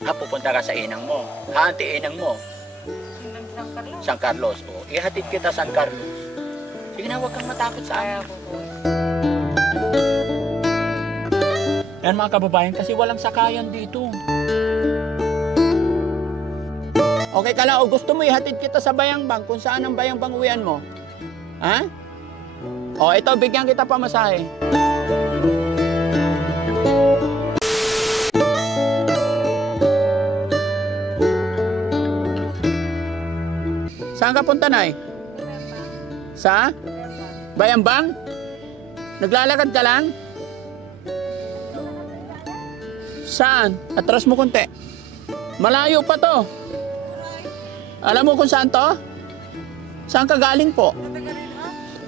Pupunta ka sa inang mo. Auntie, inang mo. San Carlos. San Carlos. O, ihatid kita San Carlos. Sige na, huwag kang matakot sa ayaw ko. Yan mga kababayan, kasi walang sakayan dito. Okay ka lang, o gusto mo ihatid kita sa Bayangbang, kung saan ang Bayangbang uwian mo? Ha? O, ito, bigyan kita pamasahe. Saan ka punta, Nay? Sa? Bayangbang? Naglalakad ka lang? Saan? Atras mo konti. Malayo pa to. Alam mo kung saan to? Saan ka galing po?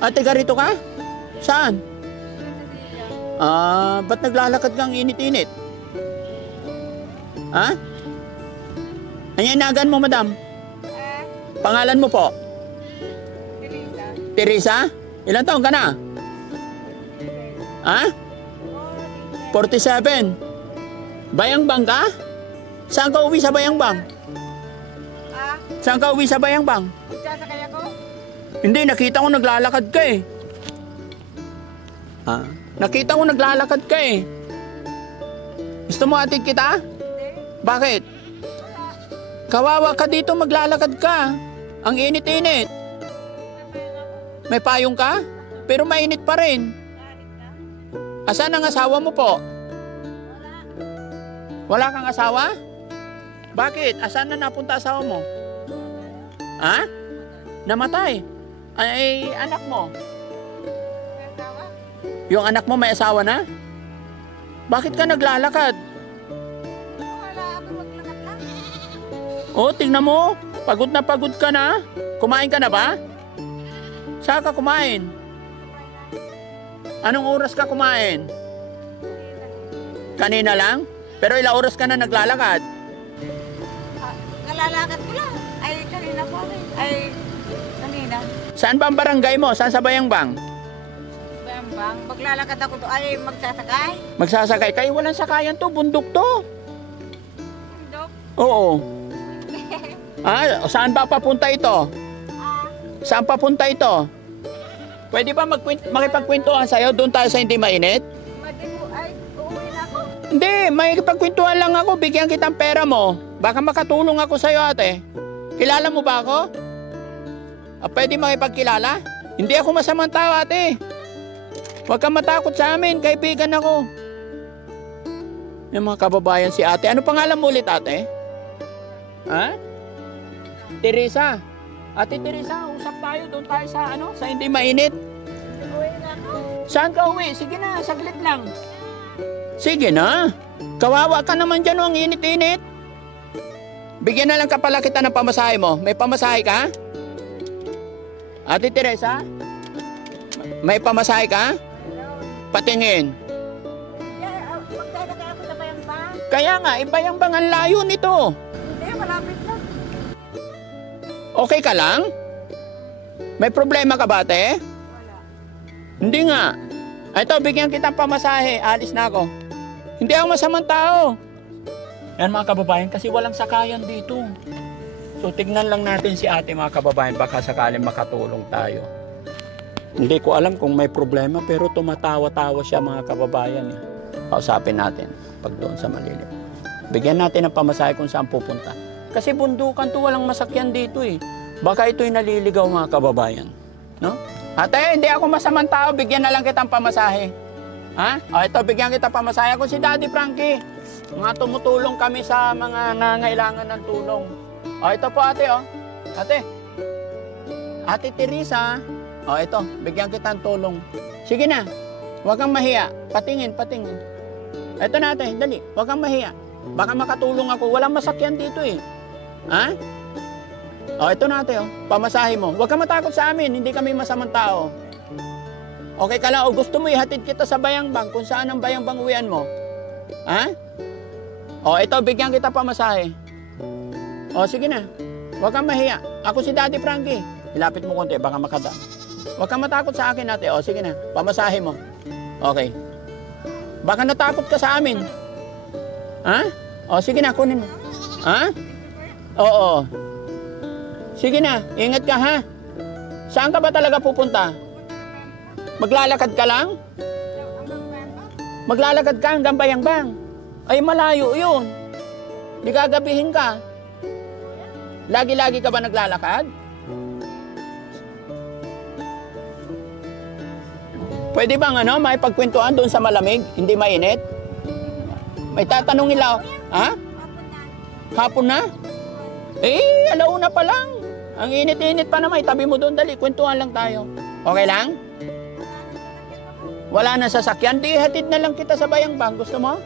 Taga rito ka? Saan? Ba't naglalakad kang init-init? Ha? Ano inagan mo, madam? Pangalan mo po? Teresa. Ilan taon ka na? Ha? 47. Bayangbang ka? Saan ka uwi sa Bayangbang? Saan ka uwi sa Bayangbang? Sasakay ako? Hindi, nakita ko naglalakad ka eh. Nakita ko naglalakad ka eh. Gusto mo atid kita? Hindi. Bakit? Kawawa ka dito, maglalakad ka. Ang init-init. May payong ka? Pero mainit pa rin. Asan ang asawa mo po? Wala kang asawa? Bakit? Asan na napunta asawa mo? Ha? Namatay? Ay, anak mo? Yung anak mo may asawa na? Bakit ka naglalakad? Wala ako maglakad lang. Oh, tingnan mo. Pagod ka na. Kumain ka na ba? Saan ka kumain? Anong oras ka kumain? Kanina lang? Pero ilang oras ka na naglalakad? Nalalakad ko lang. Ay, kanina po rin. Ay, kanina. Saan ba ang barangay mo? Saan sa Bayangbang? Bayangbang. Maglalakad ako doon. Ay, magsasakay. Magsasakay kayo? Walang sakayan to. Bundok to. Dok. Oo. Saan ba papunta ito? Saan papunta ito? Pwede ba makipagkwentuhan sa'yo? Doon tayo sa hindi mainit? Ay, uuwi na ako. Hindi, makipagkwentuhan lang ako. Bigyan kitang pera mo. Baka makatulong ako sa'yo, ate. Kilala mo ba ako? Pwede makipagkilala? Hindi ako masamang tao, ate. Huwag kang matakot sa amin. Kaibigan ako. Yung mga kababayan si ate. Ano pangalan mo ulit, ate? Ha? Teresa. Ate Teresa, usap tayo. Doon tayo sa sa hindi mainit. Uuwi na ako. Saan ka uwi? Sige na, saglit lang. Sige na. Kawawa ka naman dyan, ang init-init. Bigyan na lang kapala kita ng pamasahe mo. May pamasahe ka? Ate Teresa? May pamasahe ka? Patingin. Magsasakay ako sa Bayangbang. Kaya nga, Bayangbang ang layo nito. Hindi, malapit lang. Okay ka lang? May problema ka ba, ate? Wala. Hindi nga. Ito, bigyan kitang pamasahe. Alis na ako. Hindi ako masamang tao. Yan mga kababayan, kasi walang sakayan dito. So, tignan lang natin si ate mga kababayan. Baka sakaling makatulong tayo. Hindi ko alam kung may problema, pero tumatawa-tawa siya mga kababayan. Kausapin natin pag doon sa malilim. Bigyan natin ng pamasahe kung saan pupunta. Kasi bundukan to, walang masakyan dito eh. Baka ito'y naliligaw mga kababayan. No? Ate, hindi ako masamang tao, bigyan na lang kitang pamasahe. Ha? Ito, bigyan kita pamasahe. Ako si Daddy Frankie. Mga tumutulong kami sa mga nangailangan ng tulong. Ito po ate, Ate. Ate Teresa. Ito, bigyan kitang tulong. Sige na, huwag kang mahiya. Patingin. Ito na ate, dali, huwag kang mahiya. Baka makatulong ako, walang masakyan dito eh. Ha? Ito na ate, pamasahe mo. Huwag kang matakot sa amin, hindi kami masamang tao. Okay ka lang, gusto mo ihatid kita sa Bayangbang, kung saan ang Bayangbang uwian mo? Ha? Ito, bigyan kita pamasahe. Sige na. Huwag kang mahiya. Ako si Daddy Frankie. Ilapit mo konti, baka makadaan. Huwag kang matakot sa akin, ate. Sige na. Pamasahe mo. Okay. Baka natakot ka sa amin. Ha? O, sige na, kunin mo. Ha? Oo. Sige na, ingat ka ha. Saan ka ba talaga pupunta? Maglalakad ka lang? Maglalakad ka hanggang Bayangbang. Ay, malayo yun. Di gagabihin ka. Lagi-lagi ka ba naglalakad? Pwede bang may pagkwentuhan doon sa malamig? Hindi mainit? May tatanungin lang. Ha? Hapon na? Eh, alauna pa lang. Ang init-init pa naman. Tabi mo doon, dali. Kwentuhan lang tayo. Okay lang? Wala na sasakyan. Di, hatid na lang kita sa Bayangbang. Gusto mo?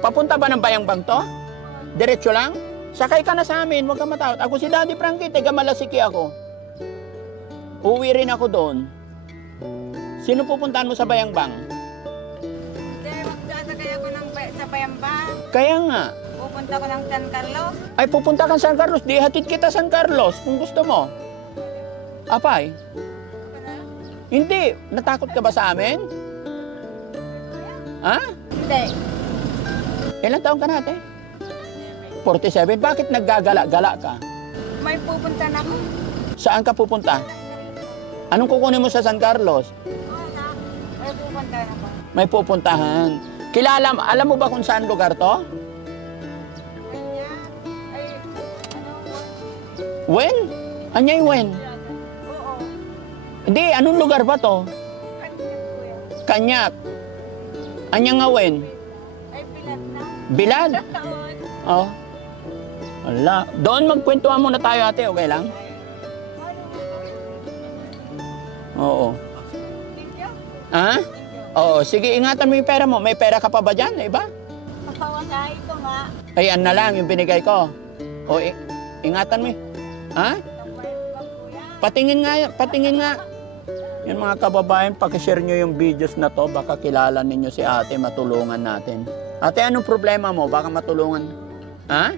Papunta ba ng Bayangbang to? Diretso lang? Sakay ka na sa amin. Huwag ka matakot. Ako si Daddy Frankie. Taga Malasiki ako. Uwi rin ako doon. Sino pupuntahan mo sa Bayangbang? Hindi, magsasakay ako sa Bayangbang. Kaya nga. Pupunta ko ng San Carlos. Ay, pupunta ka San Carlos. Di, hatid kita San Carlos kung gusto mo. Apay? Hindi. Natakot ka ba sa amin? Ha? Hindi. Ilang taon ka natin? 47. Bakit naggagala-gala ka? May pupunta na ako. Saan ka pupunta? Anong kukunin mo sa San Carlos? Wala. May pupunta na ako. May pupuntahan. Alam mo ba kung saan lugar to? Kanya. Ay, Wen? Anyay Wen? Oo. Hindi, anong lugar ba to? Kanya, kuya. Kanyak. Anya nga Wen? Ay, pilat na. Bilad? Taon. Oh. Wala. Doon magkwentuhan muna tayo ate, okay lang? Oo. Thank you. Ha? Oo, sige, ingatan mo yung pera mo. May pera ka pa ba dyan? Iba? Wala ito nga. Ayan na lang yung binigay ko. O, ingatan mo. Ha? Patingin nga, patingin nga. Yan mga kababayan, pakishare nyo yung videos na to. Baka kilala ninyo si ate, matulungan natin. Ate, anong problema mo? Baka matulungan. Ha?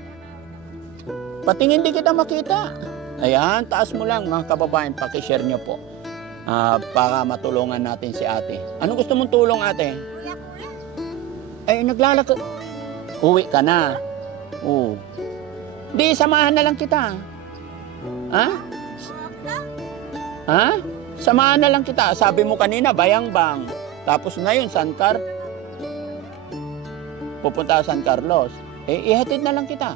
Patingin di kita makita. Ayan, taas mo lang mga kababayan, pakishare nyo po. Para matulungan natin si ate. Anong gusto mong tulong ate? Kuya, kuya. Ay, naglalakad. Uwi ka na. Oo. Di, samahan na lang kita. Ha? Ha? Samahan na lang kita. Sabi mo kanina, Bayangbang. Tapos ngayon, San Carlos. Pupunta sa San Carlos. Eh, ihatid na lang kita.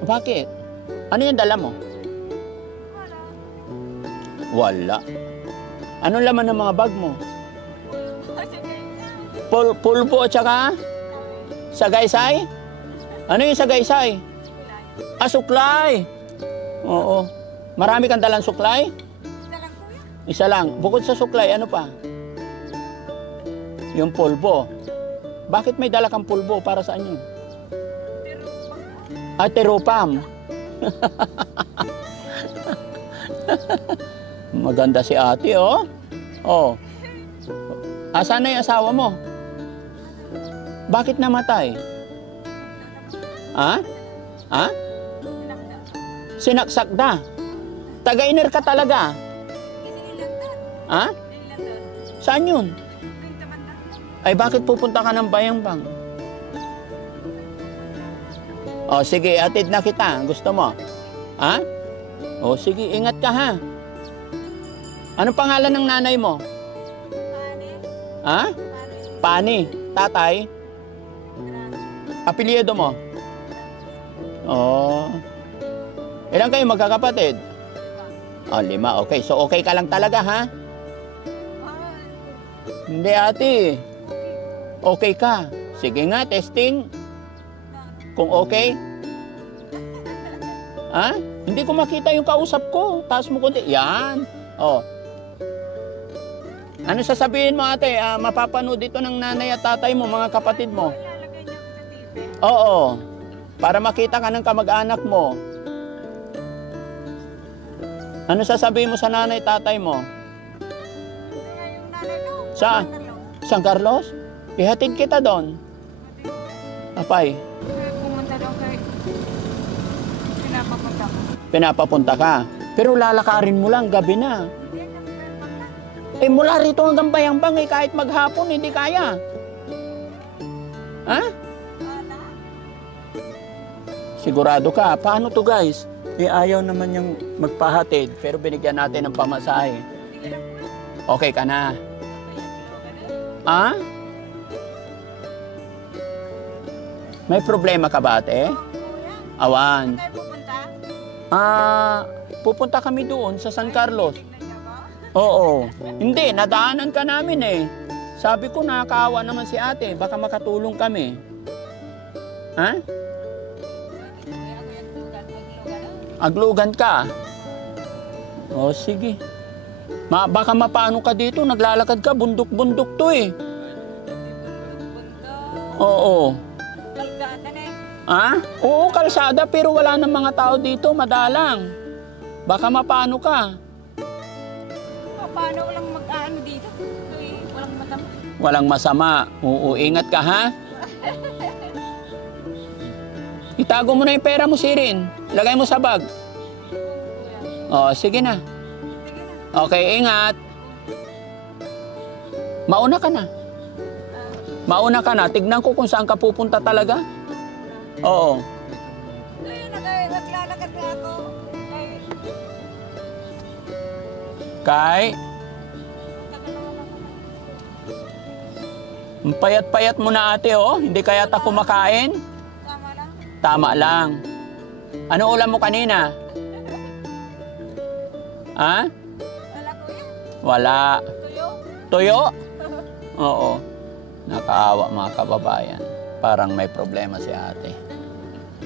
Bakit? Ano yung dala mo? Wala. Anong laman ng mga bag mo? Pulbo at saka sagaysay? Ano yung sagaysay? Suklay. Oo. Marami kang dalang suklay? Isa lang. Bukod sa suklay, ano pa? Yung pulbo. Bakit may dala kang pulbo? Para saan yun? Terupam. Maganda si ate, oh. Oh. Asan na yung asawa mo? Bakit namatay? Ha? Ha? Sinaksak na. Taga-iner ka talaga. Ha? Saan yun? Ay, bakit pupunta ka ng Bayangbang? O, sige, atid na kita. Gusto mo? Ha? O, sige, ingat ka, ha? Anong pangalan ng nanay mo? Ha? Pani. Tatay? Apelyido mo? Oh. Ilan kayo magkakapatid? Oh, 5. Okay. So, okay ka lang talaga, ha? Hindi, ate. Okay ka. Sige nga, testing. Kung okay. Ha? Hindi ko makita yung kausap ko. Taas mo kundi. Yan. Oh. Ano sasabihin mo, ate? Mapapanood dito ng nanay at tatay mo, mga kapatid mo. Oo. Para makita ka ng kamag-anak mo. Ano sasabihin mo sa nanay at tatay mo? Saan? San Carlos? Ihatid kita doon. Apay? Pumunta daw kay... Pinapapunta ko. Pinapapunta ka. Pero lalakarin mo lang, gabi na. Eh mula rito hanggang Bayangbang, kahit maghapon, hindi kaya. Ha? Wala. Sigurado ka? Paano to guys? Ayaw naman yung magpahatid, pero binigyan natin ng pamasahe. Okay ka na? Ah? May problema ka ba, ate? Awan. Pupunta kami doon sa San Carlos. Oo. Hindi, nadaanan ka namin eh. Sabi ko, nakakaawa naman si ate. Baka makatulong kami. Ha? Aglugan ka? O, sige. Baka mapano ka dito, naglalakad ka, bundok-bundok to eh. Oo. Kalsada na eh. Ha? Oo, kalsada, pero wala nang mga tao dito, madalang. Baka mapano ka? Paano walang mag-aano dito? Walang matama. Walang masama. Oo, ingat ka ha? Itago mo na yung pera mo, Sirin. Lagay mo sa bag. O, sige na. Okay, ingat. Mauna ka na. Mauna ka na. Tignan ko kung saan ka pupunta talaga. Oo. Naglalakad na ako. Kay? Ang payat-payat mo na ate, oh. Hindi kaya ta kumakain? Tama lang. Tama lang. Ano ulam mo kanina? Ha? Wala kuya. Wala. Tuyo. Tuyo? Oo. Nakaawa mga kababayan. Parang may problema si ate.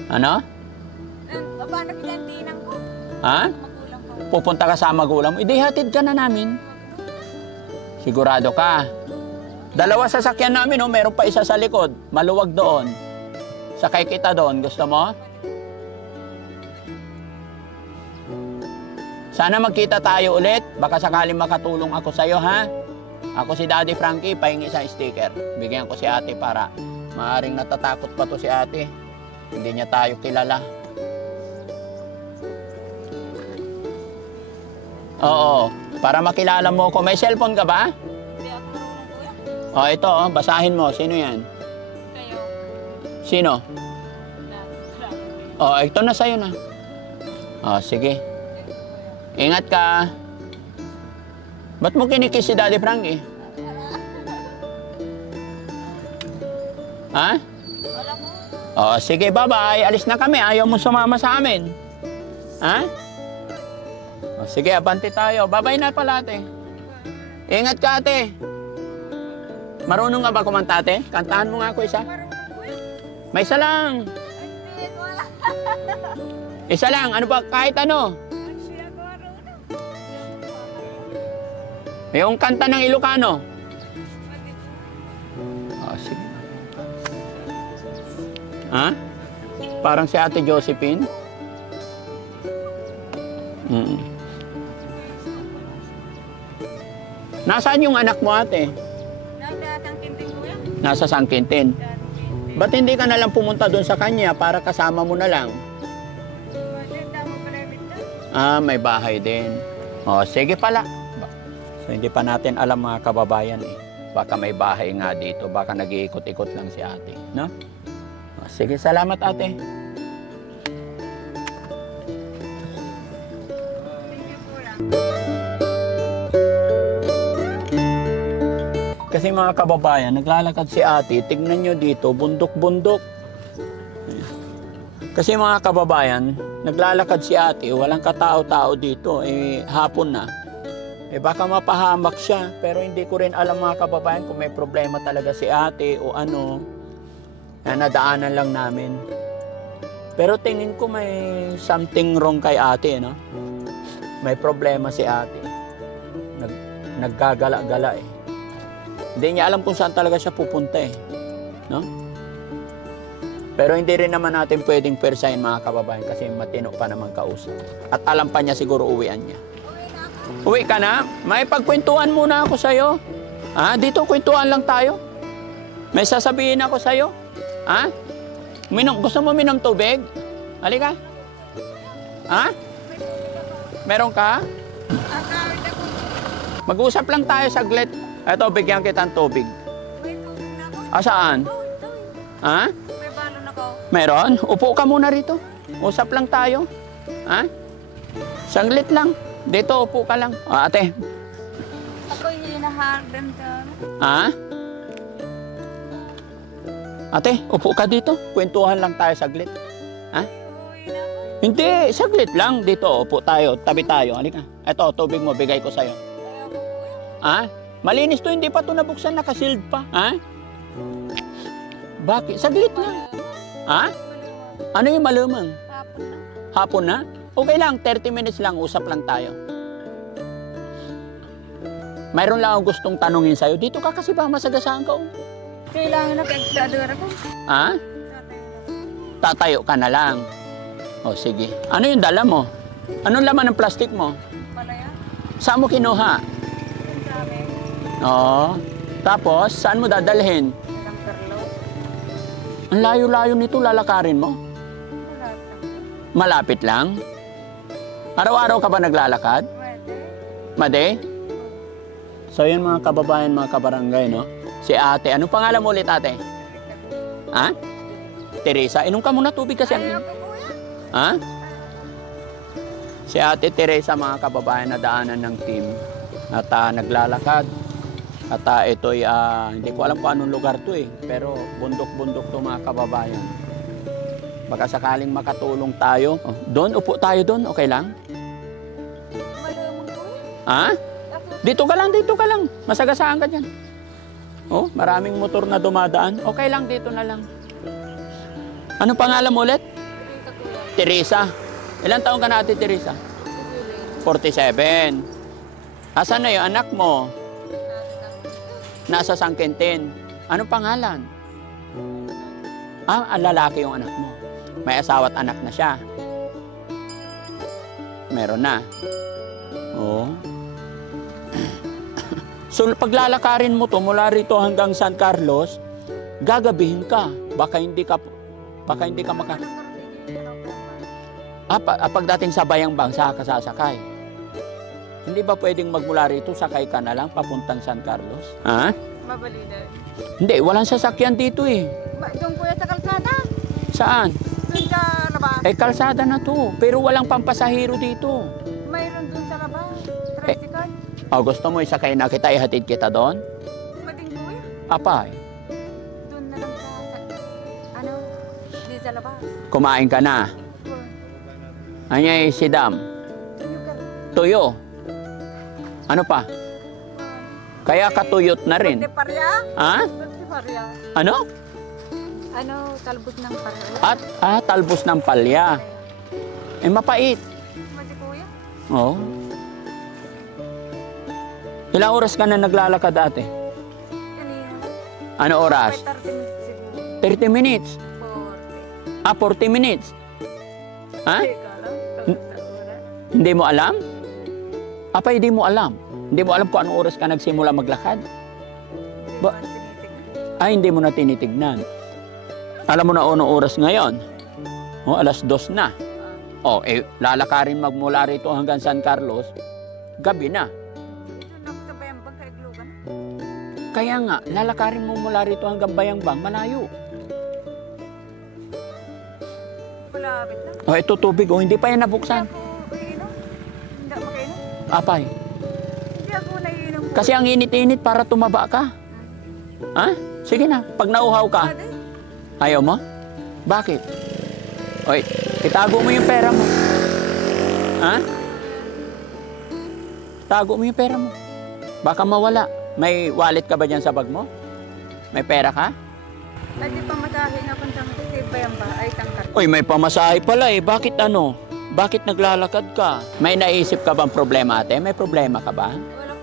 Ano? Paano pinantinan ko? Ha? Magulang ko. Pupunta ka sa magulang mo? Hatid ka na namin. Sigurado ka? Dalawa sasakyan namin, oh. Meron pa isa sa likod. Maluwag doon. Sakay kita doon. Gusto mo? Sana magkita tayo ulit. Baka sakaling makatulong ako sa'yo, ha? Ako si Daddy Frankie, pahingi isang sticker. Bigyan ko si ate para maaring natatakot pa to si ate. Hindi niya tayo kilala. Oo, para makilala mo ko. May cellphone ka ba? Hindi ako marunong kuya. O, ito, oh, basahin mo. Sino yan? Kayo. Sino? O, ito na sa'yo na. O, sige. Ingat ka. Ba't mo kinikis si Daddy Frankie? Ha? Wala ko. O, sige, bye-bye. Alis na kami. Ayaw mo sumama sa amin. Ha? O, sige, abante tayo. Bye-bye na pala, ate. Ingat ka, ate. Marunong ka ba kumanta, ate? Kantahan mo nga ako isa. Marunong kuya. May isa lang. Hindi, wala. Isa lang. Ano ba? Kahit ano. Hindi ako marunong. Yung kanta ng Ilocano. O, sige. Ha? Parang si Ate Josephine. Nasaan yung anak mo, ate? Nagdatang kinting kuya. Nasa Sangkintin. Ba't hindi ka na lang pumunta doon sa kanya para kasama mo na lang? May bahay din. O, sige pala. So, hindi pa natin alam mga kababayan eh. Baka may bahay nga dito. Baka nag-iikot-ikot lang si ate. No? O, sige, salamat ate. Kasi mga kababayan, naglalakad si ate. Tignan nyo dito, bundok-bundok. Kasi mga kababayan, naglalakad si ate. Walang katao-tao dito. Hapon na. Baka mapahamak siya. Pero hindi ko rin alam mga kababayan kung may problema talaga si ate o ano. Nadaanan lang namin. Pero tingin ko may something wrong kay ate, no? May problema si ate. Naggagala-gala eh. Hindi niya alam kung saan talaga siya pupunta eh. No? Pero hindi rin naman natin pwedeng persahin mga kababayan kasi matino pa naman kausap. At alam pa niya siguro uwian niya. Uwi ka na? May pagkwentuhan muna ako sa'yo. Dito kwentuhan lang tayo. May sasabihin ako sa'yo. Gusto mo minom tubig? Halika. Meron ka? Mag-usap lang tayo saglit. Ito, bigyan kita ng tubig. May tubig na ako. Saan? May balon ako. Meron? Upo ka muna rito. Usap lang tayo. Ha? Saglit lang. Dito, upo ka lang. Ate. Ako hinahardan ka. Ha? Ate, upo ka dito. Kwentuhan lang tayo saglit. Ha? Uwi na ako. Hindi, saglit lang. Dito, upo tayo. Tabi tayo. Halika. Ito, tubig mo. Bigay ko sa'yo. Ayoko kuya. Ha? Malinis to. Hindi pa to nabuksan. Nakasild pa. Ha? Bakit? Saglit lang. Ha? Ano yung malamang? Tapos na. Hapon na? Okay lang. 30 minutes lang. Usap lang tayo. Mayroon lang akong gustong tanungin sa'yo. Dito ka kasi ba masagasaan ka? Oh. Kailangan na kagdador ako. Ha? Tatayo ka na lang. O sige. Ano yung dala mo? Anong laman ng plastic mo? Malaya. Saan mo kinuha? Yun sa amin. Oo. Tapos, saan mo dadalhin? Walang perlo. Ang layo-layo nito, lalakarin mo. Wala lang. Malapit lang. Araw-araw ka ba naglalakad? Pwede. Made? So yun mga kababayan, mga kabarangay, no? Si ate. Anong pangalan mo ulit, ate? Ha? Teresa. Inom ka muna tubig kasi. Ayoko kuya. Ha? Si ate Teresa, mga kababayan, na daanan ng team. At naglalakad. At ito'y, hindi ko alam kung anong lugar to eh. Pero bundok-bundok to mga kababayan. Baka sakaling makatulong tayo. Oh, doon, upo tayo doon. Okay lang? Malamang kuya. Ha? Ako. Dito ka lang, dito ka lang. Masagasaan ka dyan. Oh, maraming motor na dumadaan. Okay lang, dito na lang. Ano pangalan mo ulit? Dito kuya. Teresa. Ilang taon ka na, ate Teresa? 47. Asan na yung anak mo? Nasa San Quintin. Anong pangalan? Lalaki yung anak mo. May asawa at anak na siya. Meron na. Oo. So, paglalakarin mo to mula rito hanggang San Carlos, gagabihin ka. Baka hindi ka maka... Pagdating sa Bayambang, saka ka sasakay. Hindi ba pwedeng magmula rito, sakay ka na lang, papuntang San Carlos? Ha? Mabalidan. Hindi, walang sasakyan dito eh. Doon kuya sa kalsada. Saan? Doon sa labas. Kalsada na to. Pero walang pampasahero dito. Mayroon doon sa labas. Tricycle. Gusto mo isakay na kita, ihatid kita doon? Pwedeng kuya. Apay, Doon na lang sa di sa labas. kumain ka na. Anyay si Dam. Tuyo. Ano pa? Kaya katuyot na rin. Parya? Ha? Parya. Ano? Talbos ng parya. Talbos ng palya. Mapait. Pwede kuya. Oo. Ilang oras ka na naglalakad ate? Kanina. Ano oras? 30 30 minutes. minutes siguro. 40 minutes. Ha? Teka lang. Hindi mo alam? Hindi mo alam. Hindi mo alam kung anong oras ka nagsimula maglakad? Hindi mo na tinitignan. Alam mo na anong oras ngayon? Alas 2 na. Lalakarin magmula rito hanggang San Carlos, gabi na. Kaya nga, lalakarin mo mula rito hanggang Bayambang, malayo. Malapit lang. Ito tubig, hindi pa yan nabuksan. Hindi ako makainom. Apay. Hindi ako naiinom. Kasi ang init-init para tumaba ka. Ha? Sige na, pag nauhaw ka. Ayaw mo? Bakit? Itago mo yung pera mo. Ha? Tago mo yung pera mo. Baka mawala. May wallet ka ba dyan sa bag mo? May pera ka? Lagi pa masahe nga kung saan kasi Bayamba ay tangkar. May pamasahe pala eh. Bakit ano? Bakit naglalakad ka? May naisip ka bang problema ate? May problema ka ba? Wala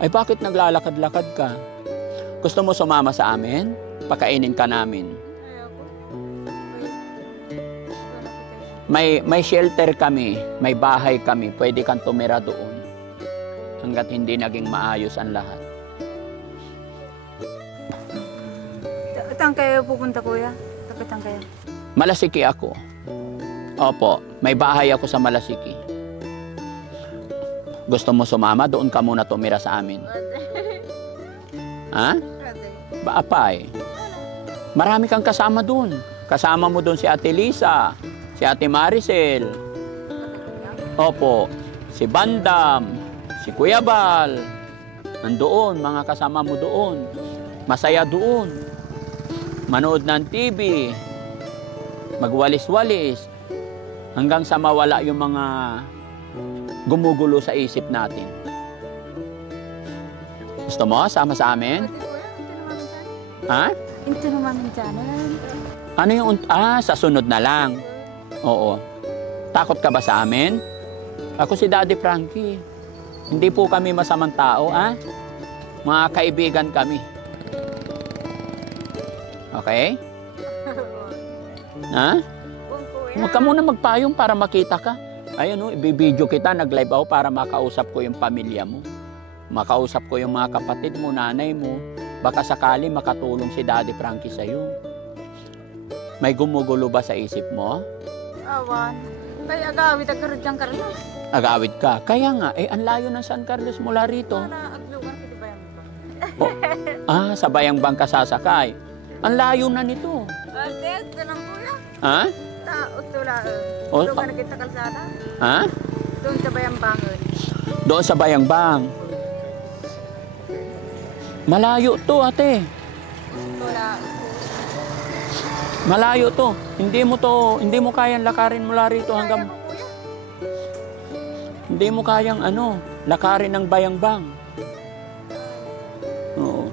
kuya. Bakit naglalakad-lakad ka? Gusto mo sumama sa amin? Pakainin ka namin. Ayoko. May shelter kami. May bahay kami. Pwede kang tumira doon. Hanggat hindi naging maayos ang lahat. Saan kayo pupunta kuya? Saan kayo? Malasiki ako. Opo, may bahay ako sa Malasiki. Gusto mo sumama? Doon ka muna tumira sa amin. Ha? Baapay. Marami kang kasama doon. Kasama mo doon si Ate Lisa, si Ate Maricel. Opo, si Bandam, si Kuya Bal. Nandoon, mga kasama mo doon. Masaya doon. Manood ng TV. Magwalis-walis. Hanggang sa mawala yung mga gumugulo sa isip natin. Gusto mo? Sama sa amin? Ha? Ito naman yung channel. Ano yung... sa sunod na lang. Oo. Takot ka ba sa amin? Ako si Daddy Frankie. Hindi po kami masamang tao, ha? Mga kaibigan kami. Okay? Ha? Huwag ka muna magpayong para makita ka. Ayun, ibibideo kita, nag-live ako para makausap ko yung pamilya mo. Makausap ko yung mga kapatid mo, nanay mo. Baka sakali makatulong si Daddy Frankie sa'yo. May gumugulo ba sa isip mo? Awan. Kaya agawit ang karudyang Carlos. Agawid ka. Kaya nga, ang layo ng San Carlos mula rito. Para aglugan kita ba yan? Sa Bayang Bang ka sasakay. Ang layo na nito. Ate, ito lang kuya. Ha? Utula. O- Doon ka nakita kalsada. Ha? Doon sa Bayambangan. Doon sa Bayang Bang. Malayo to, ate. Utula. Malayo to. Hindi mo kayang lakarin mula rito hanggang... Hindi mo kayang lakarin ng Bayang Bang. Oo.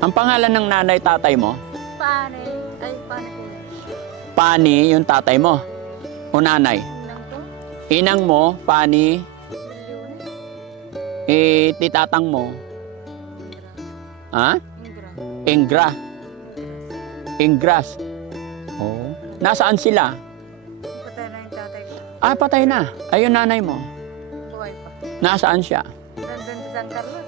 Ang pangalan ng nanay tatay mo? Pane. Ay, pane kuya. Pani yung tatay mo. O nanay? Nang to? Inang mo, Pani. Milyon. Titatang mo. Ha? Ingra. Ingras. Oh. Nasaan sila? Patay na yung tatay ko. Patay na. Ayun nanay mo. Buhay pa. Nasaan siya? Nandun sa San Carlos.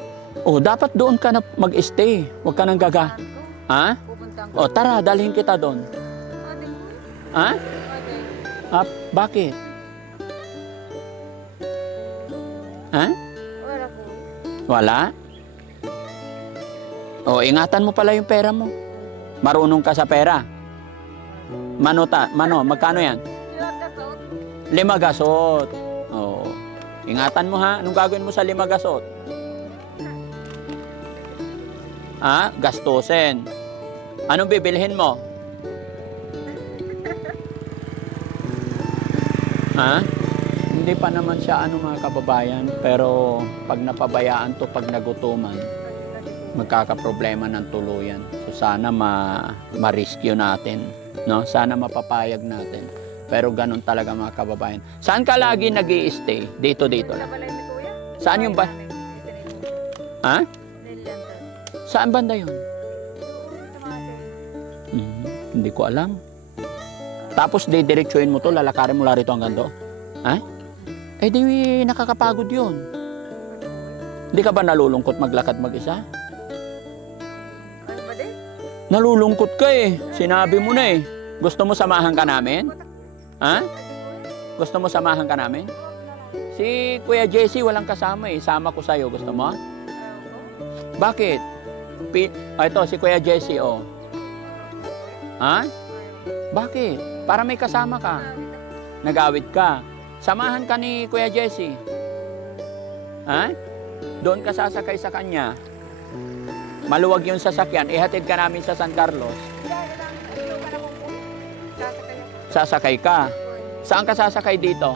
Oh, dapat doon ka na mag-stay. Huwag ka nang gaga. Saan ko? Ha? Pupunta ko. O, tara, dalhin kita doon. Ate ko. Ha? Ate. Bakit? Ha? Wala po. Wala? O, ingatan mo pala yung pera mo. Marunong ka sa pera. Magkano yan? 5 gasot. Oo. Ingatan mo ha. Anong gagawin mo sa 5 gasot? Gastusin. Anong bibilhin mo? Hindi pa naman siya mga kababayan. Pero pag napabayaan to, pag nagutuman, magkakaproblema ng tuluyan. So sana ma-rescue natin. No? Sana mapapayag natin. Pero ganun talaga mga kababayan. Saan ka lagi nag-i-stay? Dito. Sa balay ni kuya. Saan yung ba? Ha? Saan banda yun? Hindi ko alam. Tapos didiretsuhin mo to, lalakarin mo rito hanggang doon. Ha? Di nakakapagod yun. Hindi ka ba nalulungkot maglakad mag-isa? Ano ba din? Nalulungkot ka eh. Sinabi mo na eh. Gusto mo samahan ka namin? Ha? Gusto mo samahan ka namin? Si Kuya Jesse walang kasama eh. Sama ko sa'yo. Gusto mo? Bakit? Ito, si Kuya Jesse, oh. Ha? Bakit? Para may kasama ka. Nag-awit ka. Samahan ka ni Kuya Jesse. Ha? Doon ka sasakay sa kanya. Maluwag yung sasakyan. Ihatid ka namin sa San Carlos. Sasakay ka. Saan ka sasakay dito?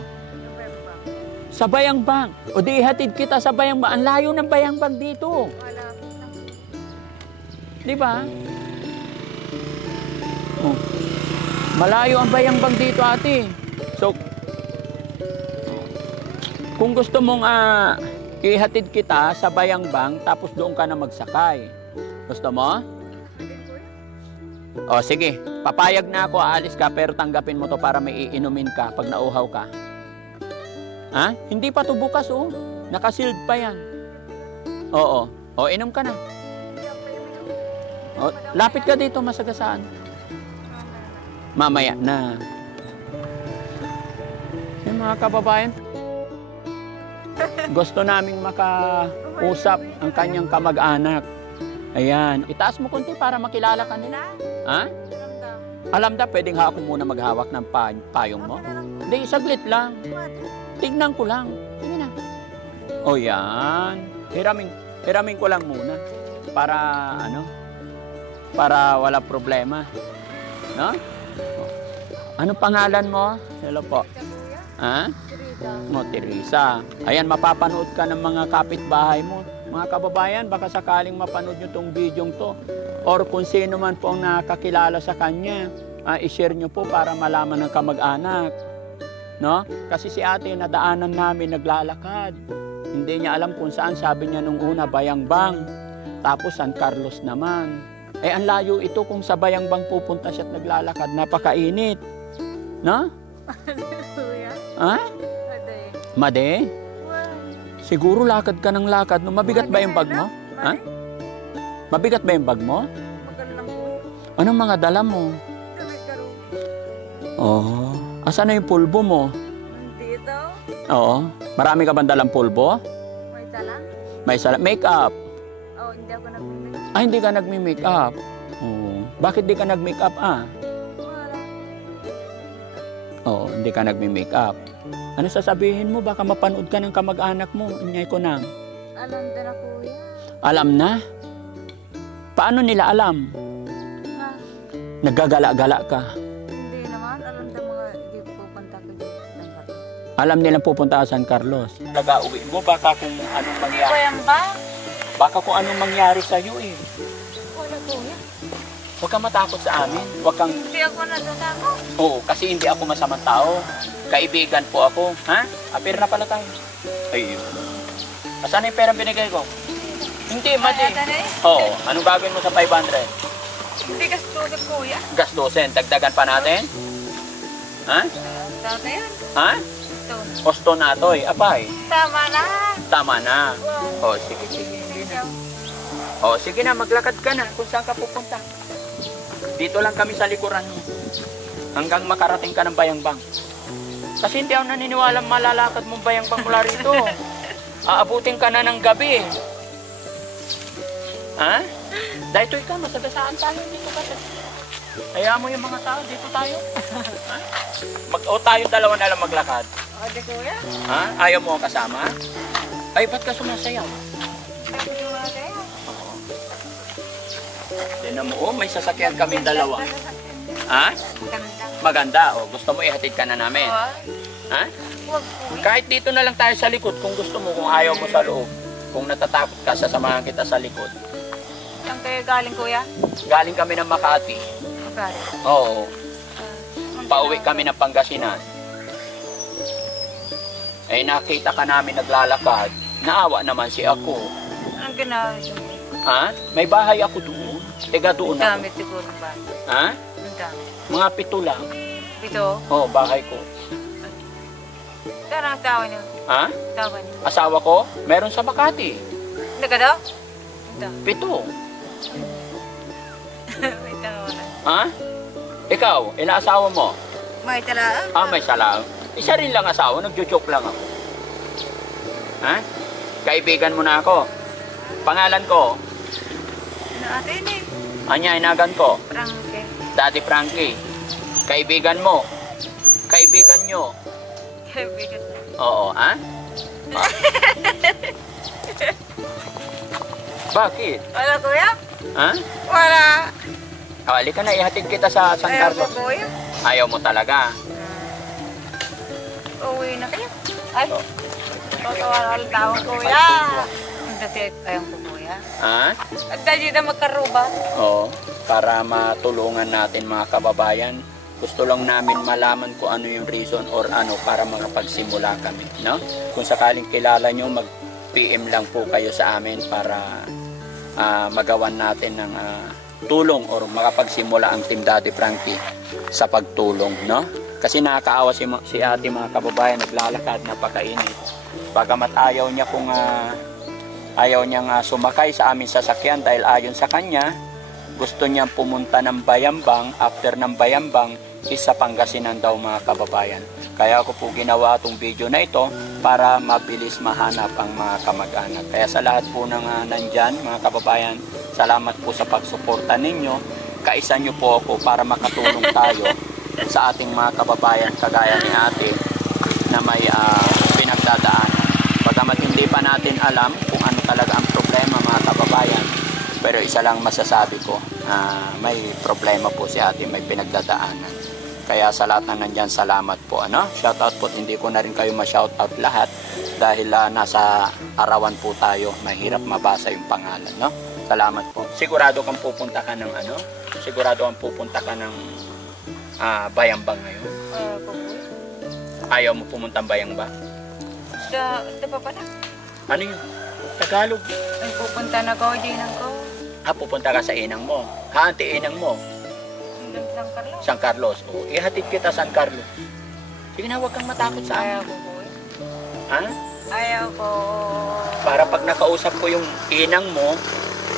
Sa Bayang Bang. O di ihatid kita sa Bayang Bang. Ang layo ng Bayang Bang dito. Di ba? Oh. Malayo ang Bayang Bang dito, ate. So, kung gusto mong ihatid kita sa Bayang Bang, tapos doon ka na magsakay. Gusto mo? O, sige. Papayag na ako, aalis ka, pero tanggapin mo to para may iinumin ka pag nauhaw ka. Ha? Hindi pa to bukas, oh. Nakasealed pa yan. Oo. O, inom ka na. O, lapit ka dito, masagasaan. Mamaya na. Yung mga kababayan, gusto naming makausap ang kanyang kamag-anak. Ayan. Itaas mo konti para makilala ka nila. Ha? Alam da, pwedeng ako muna maghawak ng payong mo? Hindi, saglit lang. Tignan ko lang. Sige na. O yan. Hiramin ko lang muna. Para, para wala problema. No? Ano pangalan mo? Hello po. Ha? Mo, Teresa. Ayan, mapapanood ka ng mga kapitbahay mo. Mga kababayan, baka sakaling mapanood nyo tong video to. Or kung sino man po ang nakakilala sa kanya, i-share nyo po para malaman ng kamag-anak. No? Kasi si ate, nadaanan namin naglalakad. Hindi niya alam kung saan. Sabi niya nung una, Bayangbang. Tapos San Carlos naman. Eh, ang layo ito kung sa Bayangbang pupunta siya at naglalakad. Napakainit. No? Ha? Made? Siguro lakad ka ng lakad. No? Mabigat ba yung bag mo? Ha? Mabigat ba yung bag mo? Anong mga dala mo? Oh. Asan na yung pulbo mo? Dito. Oo. Marami ka bang dalang pulbo? May dala. May make-up. Oh, hindi ako nag-make. Ah, hindi ka nagmi-make-up. Oh. Bakit di ka nag-make-up Wala. Oo, hindi ka nagmi-make-up. Ano sasabihin mo? Baka mapanood ka ng kamag-anak mo. Inyay ko na. Alam din na kuya. Alam na? Paano nila alam? Ha? Naggagala-gala ka. Hindi naman. Alam din mga hindi pupunta ko dito. Alam nilang pupunta ka San Carlos. Nag-auwi mo baka kung anong mangyari. Bayangbang? Baka kung anong mangyari sa'yo eh. Wala kuya. Huwag kang matakot sa amin. Huwag kang... Hindi ako natatakot. Oo, kasi hindi ako masamang tao. Kaibigan po ako. Ha? Apir na pala tayo. Ayun. Asan na yung perang binigay ko? Hindi, mati. Oo. Anong gagawin mo sa 500? Hindi gastusin kuya. Gastusin. Dagdagan pa natin? Ha? Tama yan. Ha? Stone. Osto na to eh. Apay. Tama na. Tama na. O, sige, sige. O, sige na. Maglakad ka na kung saan ka pupunta. Dito lang kami sa likuran mo. Hanggang makarating ka ng Bayangbang. Kasi hindi ako naniniwala malalakad mong Bayangbang mula rito. Aabutin ka na ng gabi. Ha? Dahil ito ikaw, masagasaan tayo dito kasi. Kaya mo yung mga tao, dito tayo. Ha? O tayo dalawa na lang maglakad. O, di kuya. Ha? Ayaw mo ang kasama? Ay, ba't ka sumasayaw? Sabi ko mga kaya. Tinan mo, oh, may sasakyan kaming dalawa. Ha? Maganda. Maganda, oh. Gusto mo ihatid ka na namin. Ha? Huwag kuya. Kahit dito na lang tayo sa likod kung gusto mo, kung ayaw mo sa loob. Kung natatakot ka, sasamahan kita sa likod. Saan kayo galing kuya? Galing kami ng Makati. Magaling. Oo. Pauwi kami ng Pangasinan. Eh, nakita ka namin naglalakad. Naawa naman si ako. Anong ginawa niyo? Ha? May bahay ako doon. Tiga doon Ang ako. dami siguro ng bahay. Ha? Ang dami. Mga 7 lang. Ito. Oo, bahay ko. Saan ang tawa niyo? Ha? Tawa niyo. Asawa ko? Meron sa Makati. Hindi ka daw? Ito. 7. May tawa na. Ha? Ikaw, ilang asawa mo? May talaan. Ah, may salang. Isa rin lang asawa, nagjo-joke lang ako. Ha? Kaibigan mo na ako. Pangalan ko, Ano atin eh? Anya, inagan ko, Frankie. Daddy Frankie. Kaibigan mo. Kaibigan nyo. Kaibigan. Oo, ha? Bakit? Wala kuya? Ha? Wala. Halika na, ihatid kita sa San Ayaw Carlos. ko kuya. Ayaw mo talaga. Uwi na kayo. Ay. Oh. Tatawa ng tao kuya. Ang dati ayaw ko kuya. Ha? At dahil na magkaruba. Oo, para matulungan natin mga kababayan. Gusto lang namin malaman kung ano yung reason or ano para makapagsimula kami, no? Kung sakaling kilala nyo, mag-PM lang po kayo sa amin para magawan natin ng tulong or makapagsimula ang Team Daddy Frankie sa pagtulong, no? Kasi nakakaawa si ate mga kababayan, naglalakad, napakainit. Bagamat ayaw niya kung ayaw niyang sumakay sa aming sasakyan dahil ayon sa kanya, gusto niyang pumunta ng Bayambang. After ng Bayambang, isa Pangasinan daw mga kababayan. Kaya ako po ginawa itong video na ito para mabilis mahanap ang mga kamag-anak. Kaya sa lahat po ng nandyan mga kababayan, Salamat po sa pagsuporta ninyo. Kaisa nyo po ako para makatulong tayo sa ating mga kababayan kagaya ni ate na may pinagdadaanan. Pagkamat hindi pa natin alam kung ano talaga ang problema mga kababayan, pero isa lang masasabi ko, may problema po si ate, may pinagdadaanan. Kaya sa lahat na nandyan, salamat po. Shoutout po, hindi ko na rin kayo ma-shoutout lahat dahil nasa arawan po tayo, mahirap mabasa yung pangalan. Salamat po. Sigurado kang pupunta ka ng Sigurado kang pupunta ka ng Bayambang ngayon? Ayaw mo pumunta ng Bayambang? Da pa pala. Ano yun? Tagalog. Ay, pupunta na ko, Ginang ko. Pupunta ka sa inang mo. Anti inang mo. San Carlos. San Carlos. Ihatid kita San Carlos. Sige na, huwag kang matakot sa Ayaw amin. ko, boy. Ha? Ayaw ko. Para pag nakausap ko yung inang mo,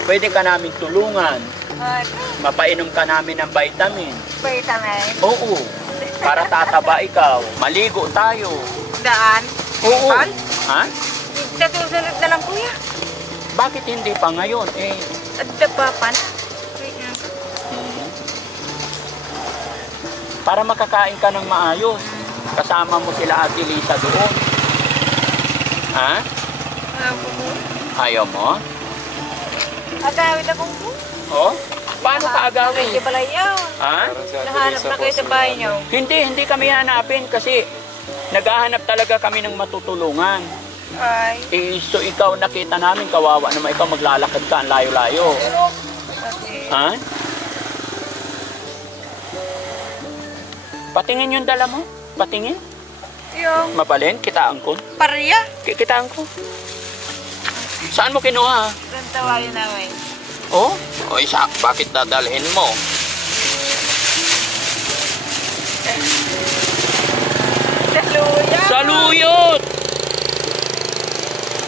pwede ka namin tulungan. Mapainom ka namin ng vitamin. Vitamin. Oo. Para tataba ikaw. Maligo tayo. Daan. Oo. Nepal? Ha? Sa susunod na lang, kuya. Bakit hindi pa ngayon? Adda pa na. Para makakain ka ng maayos. Kasama mo sila Ate Lisa doon. Ha? Ayaw ko, boy. Ayaw mo? Agawin akong po. Oh? Paano ka agawin? Hindi pala yun. Ha? Nahanap na kayo sa bahay niyo. Hindi kami hanapin kasi naghahanap talaga kami ng matutulungan. Ay. So ikaw nakita namin, kawawa naman ikaw, maglalakad ka ang layo-layo. Okay. Ha? Patingin yung dala mo? Patingin? Yung Mabalin? Kitaan ko? pariya. Kitaan ko? Saan mo kinuha? Doon tawayo namin. Oh? O isa, bakit dadalhin mo? Saluya. Saluyot!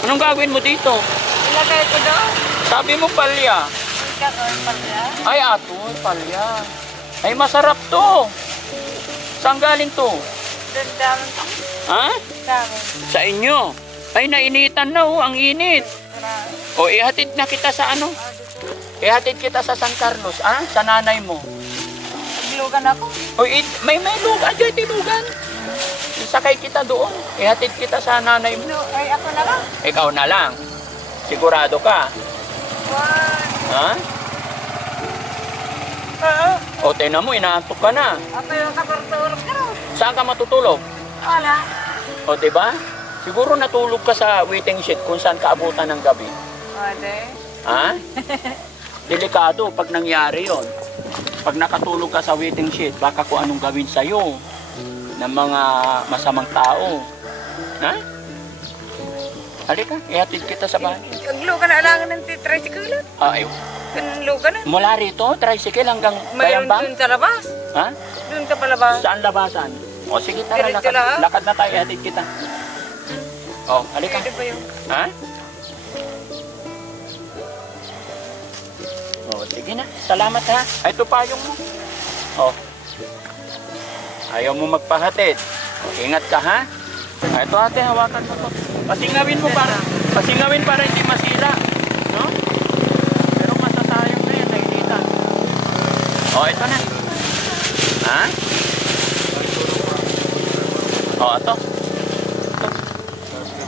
Anong gagawin mo dito? Ilagay ko doon. Sabi mo palya. Ika ko, pariya. Ay, atoy, palya. Ay, masarap to. Saan galing to? Doon daman ko. Ha? Dami. Sa inyo. Ay, nainitan na ang init. Marami. O, ihatid na kita sa ano? Ihatid kita sa San Carlos, sa nanay mo. Naglugan ako. O, may lugan, dyan tilugan. Isakay kita doon. Ihatid kita sa nanay mo. Ay, ako na lang. Ikaw na lang. Sigurado ka. One. Ha? O, tingnan mo, inaantok ka na. Ako yung kapartulog ka rin. Saan ka matutulog? Wala. O, diba? Siguro natulog ka sa waiting shed kung saan ka abutan ng gabi. Wala. Ha? Delikado pag nangyari yon. Pag nakatulog ka sa waiting shed, baka kung anong gawin sa'yo ng mga masamang tao. Ha? Halika, ihatid kita sa bahay. Naglugan na alangan ng tricycle. Ay, Naglugan na. mula rito, tricycle hanggang Mayroon Bayambang? dun sa labas. Ha? Doon ka palabas. Saan labasan? O sige, tara, Diretso lakad, lang. lakad na tayo, ihatid kita. O, halika. Pwede ba yun? Ha? O, sige na. Salamat ha. Ay, ito payong mo. O. Ayaw mo magpahatid. O, ingat ka ha. Ay, ito ate, hawakan mo to. Pasingawin para hindi masila. No? Pero masasayang na yan, nainitan. O, ito na. Ha? O, ito.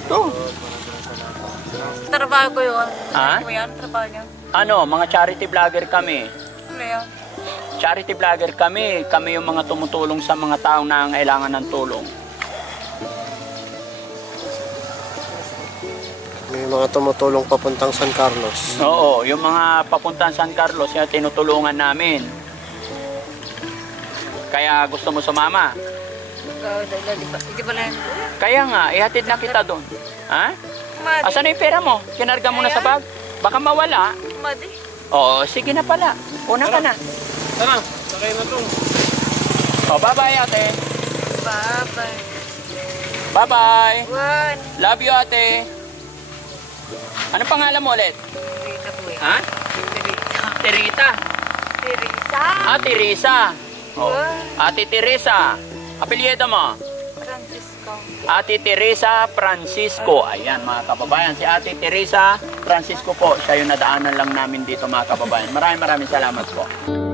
Ito. Trabaho ko yun. Ha? Ano yan? Trabaho niyo. Ano, mga charity vlogger kami. Ano yan? Charity vlogger kami. Kami yung mga tumutulong sa mga taong nangangailangan ng tulong. May mga tumutulong papuntang San Carlos. Oo, yung mga papuntang San Carlos, yung tinutulungan namin. Kaya gusto mo sumama? Hindi ba lang? Kaya nga, ihatid na kita doon. Ha? Madi. Asan na yung pera mo? Kinarga mo na sa bag? Baka mawala. Madi. Oo, sige na pala. Una ka na. Tara, sakay na to. O, bye-bye ate. Bye-bye. Bye-bye. One. Love you ate. Anong pangalan mo ulit? Teresa po yan. Ha? Teresa. Terita. Teresa. Teresa. Oh. Wow. Ate Teresa. Apelyido mo? Francisco. Ate Teresa Francisco. Ayan mga kababayan, si Ate Teresa Francisco po, siya yung nadaanan lang namin dito mga kababayan. Maraming salamat po.